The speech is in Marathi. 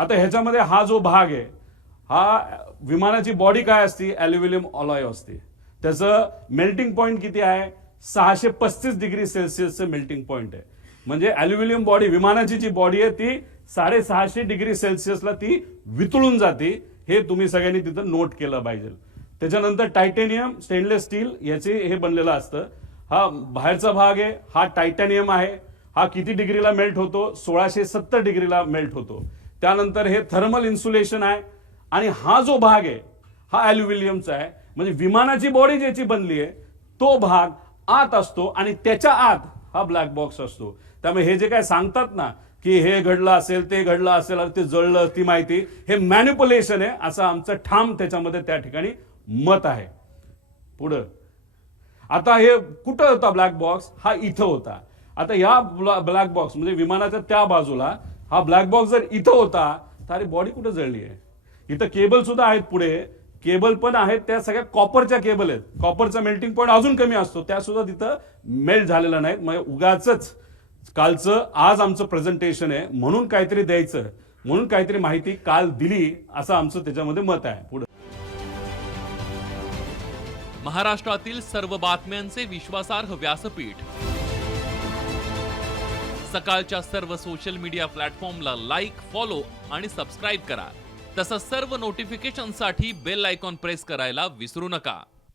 आता ह्याच्यामध्ये हा जो भाग आहे, हा विमानाची बॉडी काय असते, ॲल्युमिनियम अलॉय असते. त्याचं मेल्टिंग पॉईंट किती आहे, 635 डिग्री सेल्सिअसचं मेल्टिंग पॉईंट आहे. म्हणजे ॲल्युमिनियम बॉडी, विमानाची जी बॉडी आहे ती 650 डिग्री सेल्सिअसला ती वितळून जाते. हे तुम्ही सगळ्यांनी तिथं नोट केलं पाहिजे. त्याच्यानंतर टायटॅनियम स्टेनलेस स्टील याचे हे बनलेलं असतं. हा बाहेरचा भाग आहे, हा टायटॅनियम आहे. हा किती डिग्रीला मेल्ट होतो, 1670 डिग्रीला मेल्ट होतो. त्यानंतर हे थर्मल इन्सुलेशन आहे. आणि हा जो भाग आहे हा ॲल्युमिनियमचा आहे. म्हणजे विमानाची बॉडी ज्याची बनली आहे तो भाग आत असतो आणि त्याच्या आत हा ब्लॅक बॉक्स असतो. त्यामुळे हे जे काय सांगतात ना की हे घडलं असेल, ते घडलं असेल, ते जळलं, ती माहिती हे मॅनिप्युलेशन आहे, असं आमचं ठाम त्याच्यामध्ये त्या ठिकाणी मत आहे. पुढं आता हे कुठं होता ब्लॅक बॉक्स, हा इथं होता. आता या ब्लॅक बॉक्स म्हणजे विमानाच्या त्या बाजूला हा ब्लॅक बॉक्स जर इथं होता तर बॉडी कुठं जळली आहे. इथं केबल सुद्धा आहेत, पुढे केबल पण आहेत, त्या सगळ्या कॉपरच्या केबल आहेत. कॉपरचा मेल्टिंग पॉईंट अजून कमी असतो, त्या सुद्धा तिथं मेल्ट झालेला नाहीत. म्हणजे उगाचच कालचं आज आमचं प्रेझेंटेशन आहे म्हणून काहीतरी द्यायचं, म्हणून काहीतरी माहिती काल दिली, असं आमचं त्याच्यामध्ये मत आहे. पुढे महाराष्ट्रातील सर्व बातम्यांचे विश्वासार्ह व्यासपीठ, सकाळच्या सर्व सोशल मीडिया प्लॅटफॉर्मला लाईक, फॉलो आणि सबस्क्राईब करा. तसंच सर्व नोटिफिकेशनसाठी बेल आयकॉन प्रेस करायला विसरू नका.